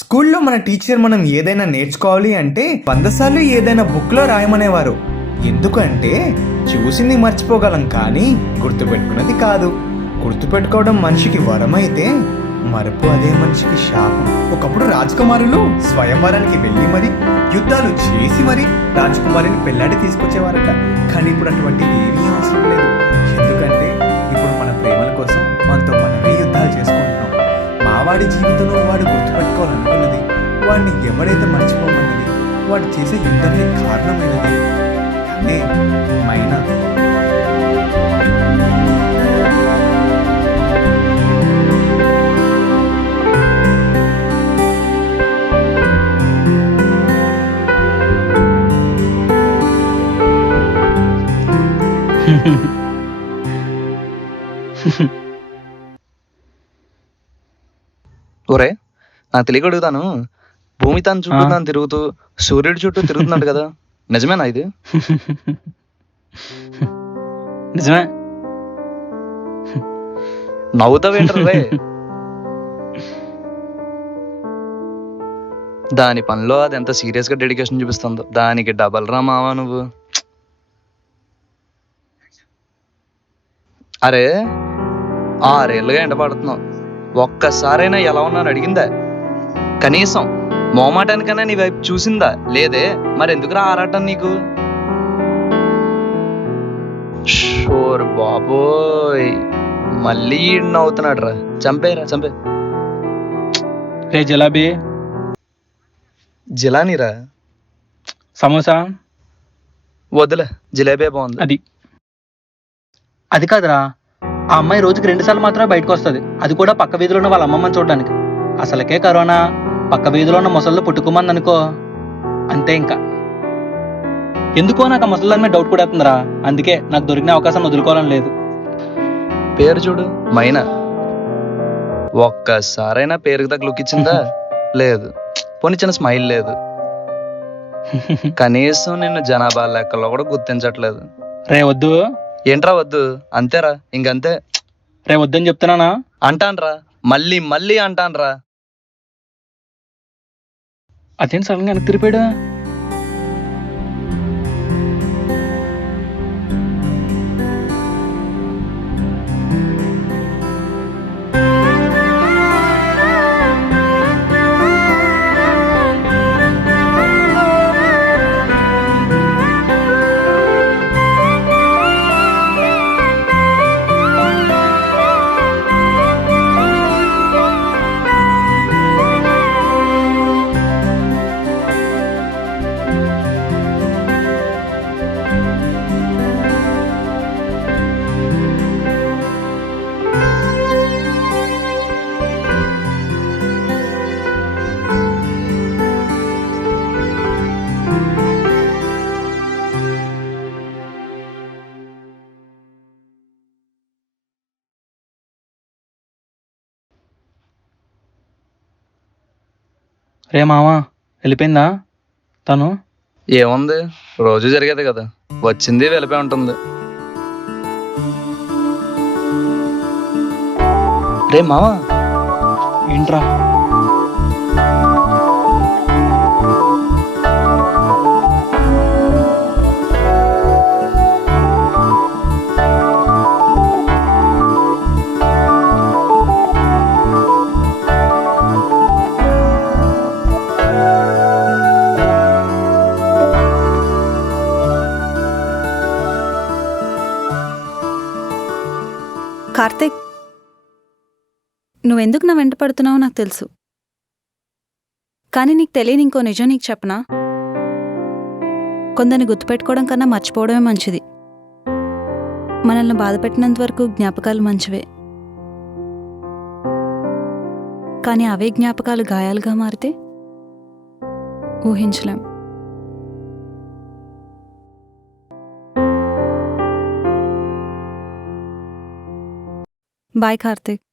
స్కూల్లో మన టీచర్ మనం ఏదైనా నేర్చుకోవాలి అంటే 100 సార్లు ఏదైనా బుక్లో రాయమనేవారు. ఎందుకంటే చూసింది మర్చిపోగలం కానీ గుర్తుపెట్టుకున్నది కాదు. గుర్తుపెట్టుకోవడం మనిషికి వరమైతే మరపు అదే మనిషికి శాపం. ఒకప్పుడు రాజకుమారులు స్వయంవరానికి వెళ్ళి మరి యుద్ధాలు చేసి మరి రాజకుమారిని పెళ్ళాడి తీసుకొచ్చేవారట. కానీ ఇప్పుడు అటువంటి ఏమీ అవసరం లేదు. ఎందుకంటే ఇప్పుడు మన ప్రేమల కోసం మనతో మనమే యుద్ధాలు చేసుకుంటున్నాం. మావాడి జీవితంలో వాడు గుర్తుపెట్టుకోవాలనుకున్నది, వాడిని ఎవరైతే మర్చిపోమన్నది, వాడు చేసే యుద్ధానికి కారణమైనది అదే మైనా. ఒరే, నాకు తెలియక అడుగుతాను, భూమి తన చుట్టూ తను తిరుగుతూ సూర్యుడి చుట్టూ తిరుగుతున్నాడు కదా, నిజమేనా ఇది? నిజమే. నవ్వుతావేంటారు రే? దాని పనిలో అది ఎంత సీరియస్ గా డెడికేషన్ చూపిస్తుందో, దానికి డబల్ రా మావా నువ్వు. అరే 6 ఏళ్ళుగా ఎండపడుతున్నావు, ఒక్కసారైనా ఎలా ఉన్నాను అడిగిందా? కనీసం మోమాటానికైనా నీ వైపు చూసిందా? లేదే, మరెందుకురా ఆరాటం నీకు? షోర్ బాబోయ్, మళ్ళీ నవ్వుతున్నాడు రా. చంపేరా, చంపే. రే జలాబీ, జిలానీరా, సమోసా వద్దులే, జిలేబీ బాగుంది. అది కాదురా, ఆ అమ్మాయి రోజుకి 2 సార్లు మాత్రమే బయటకు వస్తుంది, అది కూడా పక్క వీధిలో ఉన్న వాళ్ళ అమ్మమ్మని చూడడానికి. అసలుకే కరోనా, పక్క వీధిలో ఉన్న ముసళ్ళు పుట్టుకోమంది అనుకో, అంతే ఇంకా. ఎందుకో నాకు ఆ ముసళ్ళ మీద డౌట్ కూడా అవుతుందిరా. అందుకే నాకు దొరికిన అవకాశం వదులుకోవాలని లేదు. పేరు చూడు, మైనా. ఒక్కసారైనా పేరుకి తగ్గ లుక్ ఇచ్చిందా? లేదు. పోనీ చిన్న స్మైల్ లేదు. కనీసం నిన్ను జనాభా లెక్కలో కూడా గుర్తించట్లేదు. రే వద్దు. ఏంట్రా వద్దు? అంతేరా, ఇంకంతే. రే వద్దని చెప్తున్నానా? అంటాన్రా, మళ్ళీ మళ్ళీ అంటాన్రా. అదేం సడన్ గా వెనక్కి తిరిపాడు? రే మావా, వెళ్ళిపోయిందా తను? ఏముంది, రోజు జరిగేది కదా, వచ్చింది వెళ్ళిపోయి ఉంటుంది. రే మావా. ఏంట్రా? కార్తిక్, నువ్వెందుకు నా వెంట పడుతున్నావో నాకు తెలుసు. కానీ నీకు తెలియని ఇంకో నిజం నీకు చెప్పనా? కొందరిని గుర్తుపెట్టుకోవడం కన్నా మర్చిపోవడమే మంచిది. మనల్ని బాధపెట్టినంత వరకు జ్ఞాపకాలు మంచివే, కానీ అవే జ్ఞాపకాలు గాయాలుగా మారితే ఊహించలేం. బాయ్ కార్తీక్.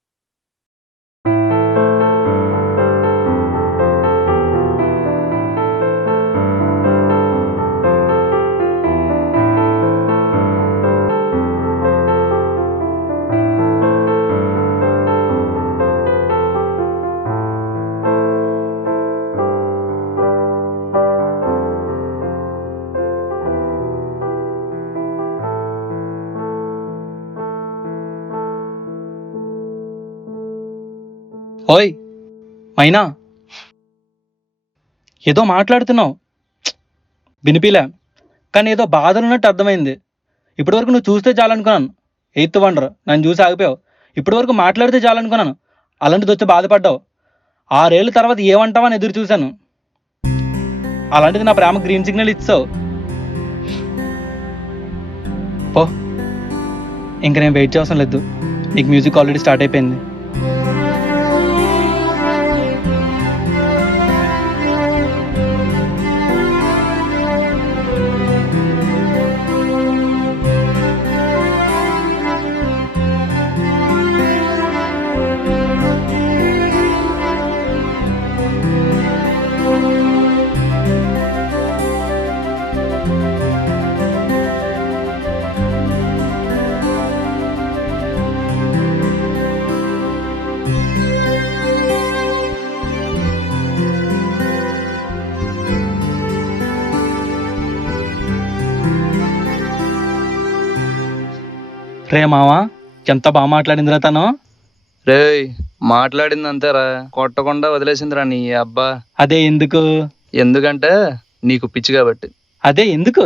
ఓయ్ మైనా, ఏదో మాట్లాడుతున్నావు, వినిపిలే, కానీ ఏదో బాధలున్నట్టు అర్థమైంది. ఇప్పటివరకు నువ్వు చూస్తే చాలనుకున్నాను, 8th వండర్, నన్ను చూసి ఆగిపోయావు. ఇప్పటివరకు మాట్లాడితే చాలనుకున్నాను, అలాంటిది వచ్చి బాధపడ్డావు. 6 ఏళ్ళ తర్వాత ఏమంటావని ఎదురు చూశాను, అలాంటిది నా ప్రేమ గ్రీన్ సిగ్నల్ ఇచ్చావు. పో, ఇంక నేను వెయిట్ చేయవసరం లేదు, నీకు మ్యూజిక్ ఆల్రెడీ స్టార్ట్ అయిపోయింది. రే మావా, ఎంత బాగా మాట్లాడిందిరా తను. రేయ్, మాట్లాడింది అంతేరా, కొట్టకుండా వదిలేసిందిరా నీ అబ్బా. అదే ఎందుకు? ఎందుకంటే నీకు పిచ్చి కాబట్టి. అదే ఎందుకు?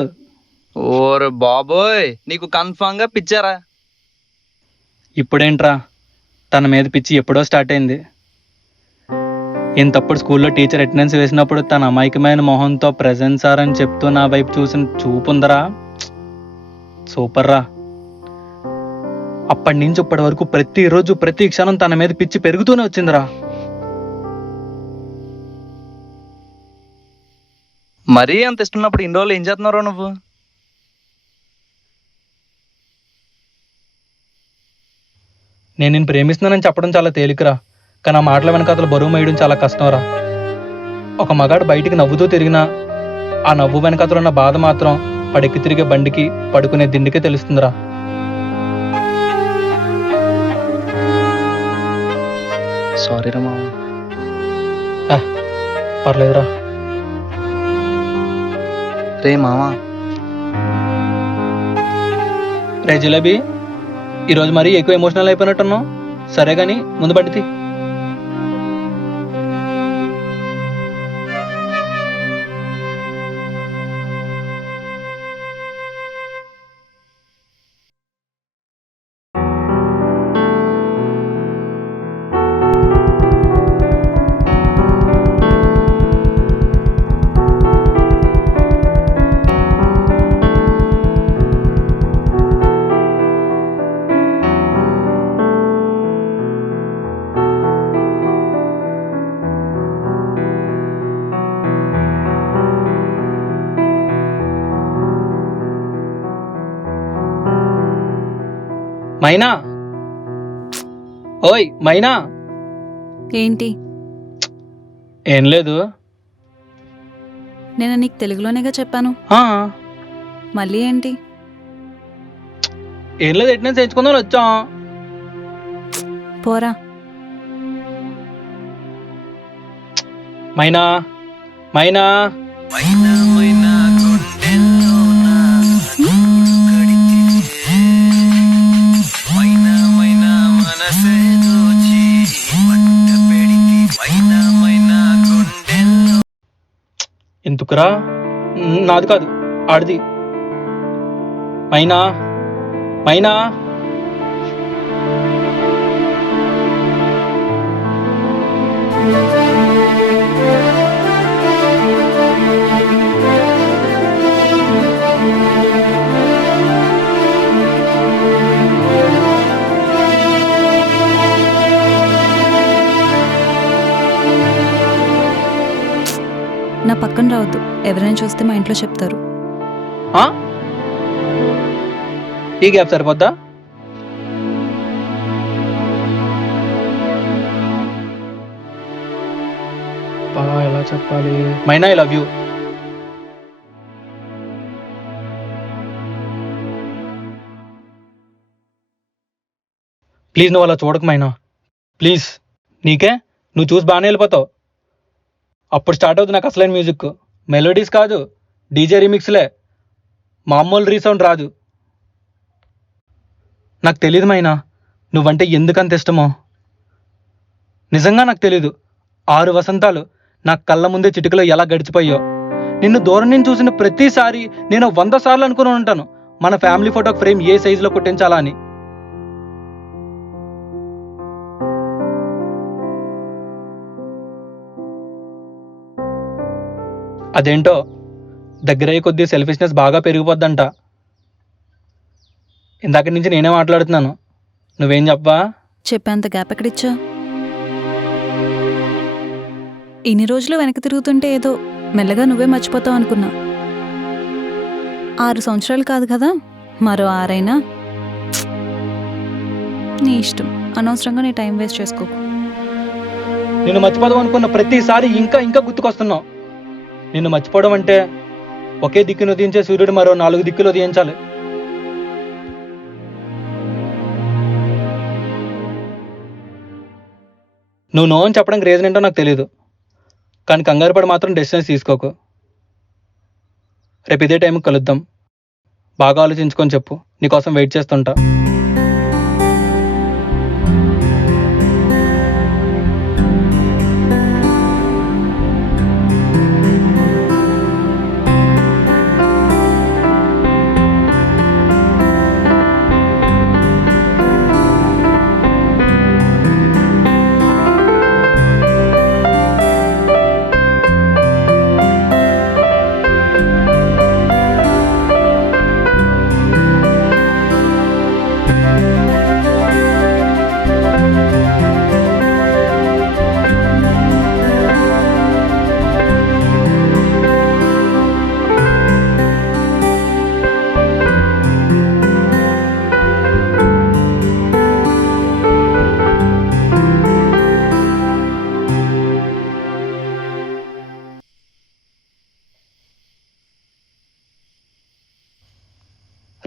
ఓరే బాబోయ్, నీకు కన్ఫామ్ గా పిచ్చారా. ఇప్పుడేంట్రా, తన మీద పిచ్చి ఎప్పుడో స్టార్ట్ అయింది. ఇంతప్పుడు స్కూల్లో టీచర్ అటెండెన్స్ వేసినప్పుడు తన అమాయకమైన మొహంతో ప్రెజెంట్ సార్ అని చెప్తూ నా వైపు చూసిన చూపుందరా, సూపర్ రా. అప్పటి నుంచి ఇప్పటి వరకు ప్రతిరోజు ప్రతి క్షణం తన మీద పిచ్చి పెరుగుతూనే వచ్చిందిరా. మరీ అంత ఇష్టం ఇన్ని రోజులు ఏం చేస్తున్నారో నువ్వు? నేను నిన్ను ప్రేమిస్తున్నానని చెప్పడం చాలా తేలికరా, కానీ ఆ మాటల వెనకాతల బరువు వేయడం చాలా కష్టంరా. ఒక మగాడు బయటికి నవ్వుతూ తిరిగినా ఆ నవ్వు వెనకాతలు ఉన్న బాధ మాత్రం పడెక్కి తిరిగే బండికి పడుకునే దిండికే తెలుస్తుందిరా. సారీ రా మామ. పర్లేదురా. రే మామ, రే జిలేబీ, ఈరోజు మరీ ఎక్కువ ఎమోషనల్ అయిపోయినట్టున్నావు. సరే కానీ ముందు పడితే మైనా, ఓయ్ మైనా. ఏంటి? ఏం లేదు. నేను నీకు తెలుగులోనేగా చెప్పాను, మళ్ళీ ఏంటి? ఏం లేదు, అటెండెన్స్ ఎంచుకుందాం వచ్చాం. పోరా. మైనా, మైనా. ఎందుకురా? నాది కాదు, ఆడిది. మైనా, మైనా. నా పక్కన రావద్దు, ఎవరైనా చూస్తే మా ఇంట్లో చెప్తారు. ఈ గ్యాప్ సరిపోద్దా? ఎలా చెప్పాలి? మైనా, ఐ లవ్ యూ. ప్లీజ్ నువ్వు అలా చూడకు మైనా, ప్లీజ్. నీకే, నువ్వు చూసి బాగానే వెళ్ళిపోతావు. అప్పుడు స్టార్ట్ అవుతుంది నాకు అసలైన మ్యూజిక్. మెలోడీస్ కాదు, డీజే రీమిక్స్లే, మామూలు రీసౌండ్ రాదు. నాకు తెలియదు మైనా నువ్వంటే ఎందుకంత ఇష్టమో. నిజంగా నాకు తెలీదు. 6 వసంతాలు నా కళ్ళ ముందే చిటికలో ఎలా గడిచిపోయో. నిన్ను దూరం నుంచి చూసిన ప్రతిసారి నేను 100 సార్లు అనుకుని ఉంటాను మన ఫ్యామిలీ ఫోటో ఫ్రేమ్ ఏ సైజులో కుట్టించాలా అని. అదేంటో దగ్గరయ్యే కొద్దీ సెల్ఫిష్నెస్ బాగా పెరిగిపోద్దంట. ఇందాక నుంచి నేనే మాట్లాడుతున్నాను, నువ్వేం చెప్పవా? చెప్పేంత గ్యాప్ ఎక్కడిచ్చా? ఇన్ని రోజులు వెనక్కి తిరుగుతుంటే ఏదో మెల్లగా నువ్వే మర్చిపోతావు అనుకున్నా. 6 సంవత్సరాలు కాదు కదా, మరో 6 అయినా నీ ఇష్టం. అనవసరంగా నీ టైం వేస్ట్ చేసుకోకు. నిన్ను మర్చిపోదాం అనుకున్న ప్రతిసారి ఇంకా ఇంకా గుర్తుకొస్తున్నావు. నిన్ను మర్చిపోవడం అంటే ఒకే దిక్కును ఉదయించే సూర్యుడు మరో 4 దిక్కులు ఉదయించాలి. నువ్వు నో అని చెప్పడానికి రీజన్ ఏంటో నాకు తెలియదు, కానీ కంగారు పడి మాత్రం డెసిషన్స్ తీసుకోకు. రేపు ఇదే టైంకి కలుద్దాం. బాగా ఆలోచించుకొని చెప్పు, నీకోసం వెయిట్ చేస్తుంటా.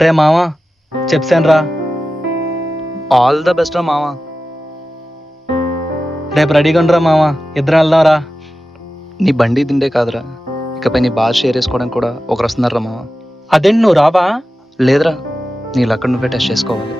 రే మావా, చెప్పాను రా. ఆల్ ద బెస్ట్ రా మామ. రేపు రెడీగా ఉండరా మావా, ఇద్దరం వెళ్దాం రా. నీ బండి తిండే కాదురా, ఇకపై నీ బాగా షేర్ చేసుకోవడానికి కూడా ఒకరు వస్తున్నారా మామ. అదేంటి నువ్వు రావా? లేదురా, నీ లక్కడ నువ్వే టెస్ట్ చేసుకోవాలి.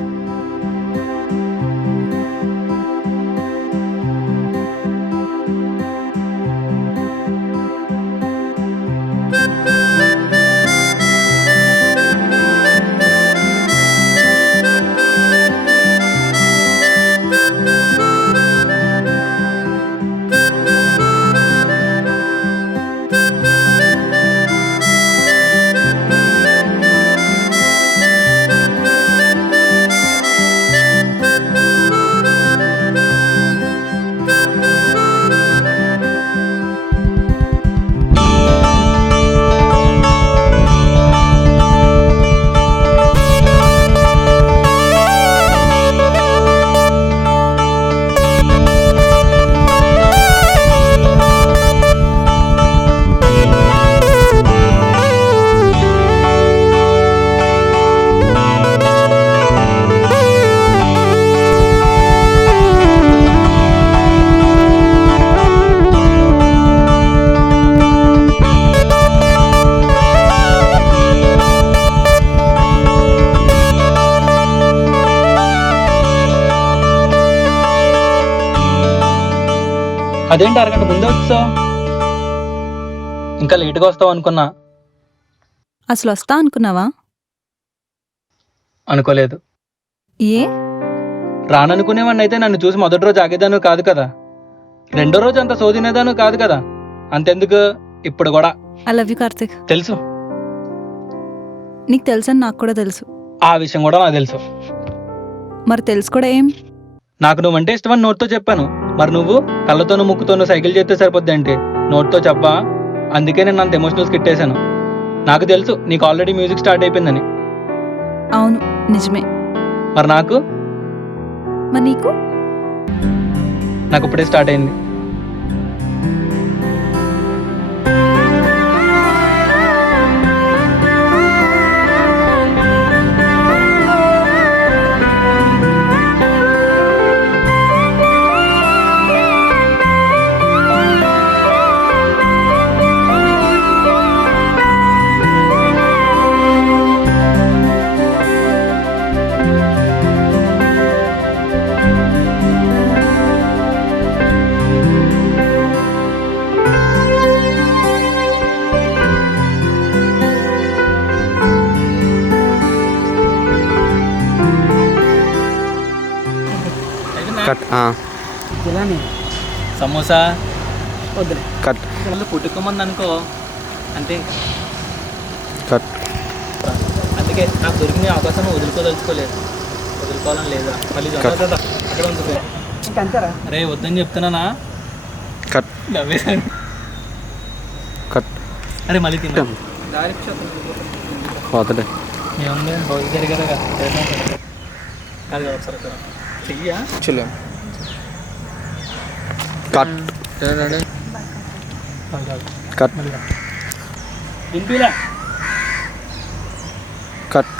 అదేంటి అరగంట ముందే వచ్చావు? ఇంకా లేటుగా వస్తావు అనుకున్నా. అసలు వస్తా అనుకున్నావా? అనుకోలేదు. ఏ? రాననుకునేవాడిని అయితే నన్ను చూసి మొదటి రోజు ఆగేదాను కాదు కదా, రెండో రోజు అంత సోదినేదాను కాదు కదా. అంతెందుకు, ఇప్పుడు కూడా. I love you Karthik. తెలుసు, నీకు తెలుసని నాకు కూడా తెలుసు. ఆ విషయం కూడా నాకు తెలుసు. మరి తెలుసు కూడా ఏం? నాకు నువ్వంటే ఇష్టమని నోట్తో చెప్పాను. మరి నువ్వు కళ్ళతోనూ ముక్కుతోనూ సైకిల్ చేస్తే సరిపోద్ది అంటే నోట్తో చెప్పా. అందుకే నేను అంత ఎమోషనల్స్ కిట్టేశాను. నాకు తెలుసు నీకు ఆల్రెడీ మ్యూజిక్ స్టార్ట్ అయిపోయిందని. అవును, నిజమే. మరి నాకు? మరి నీకు? నాకు ఇప్పుడే స్టార్ట్ అయింది. కట్ సమోసా కట్ వాళ్ళు పుట్టుకోమంది అనుకో అంతే. కట్ అందుకే నాకు దొరికిన అవకాశం వదులుకోదలుచుకోలేదు, వదులుకోవాలని లేదా. మళ్ళీ జొన్న అక్కడ ఉంటుంది. అరే వద్దని చెప్తున్నానా. కట్ నవ్వేసాను. కట్ అరే మళ్ళీ తిన్నా. పోతలే ఏముంది రోజు జరిగారా కదా కాదు కదా ఒకసారి ఇక్కడ చెయ్యా. చెల్లం కట్ కట్ వినిపిలే. కట్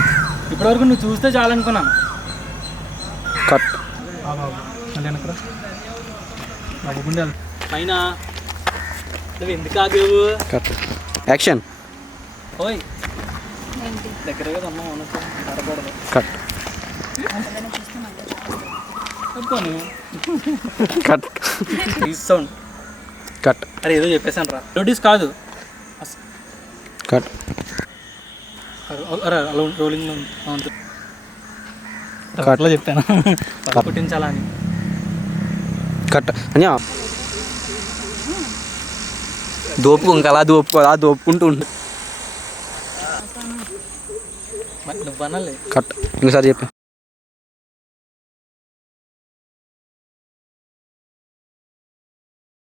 ఇప్పటివరకు నువ్వు చూస్తే చాలనుకున్నాను. కట్ మళ్ళీ వెనకరా నవ్వుకుంటే పైన నువ్వు ఎందుకు ఆగేవు. కట్ యాక్షన్ ఓయ్ దగ్గరగా అమ్మ ఉన్నట్టు ఆడకూడదు. కట్ చెప్పుకోను కట్ సౌండ్. కట్ అరే ఏదో చెప్పేశాను రా. నోటీస్ కాదు కట్ అరే అలా రోలింగ్ అట్లా చెప్పాను పుట్టించాలా అని. కట్ అని దోపు ఇంకా అలా దోపుకుంటూ ఉండు. మరి నువ్వు అనాలి. కట్ ఇంకోసారి చెప్పు.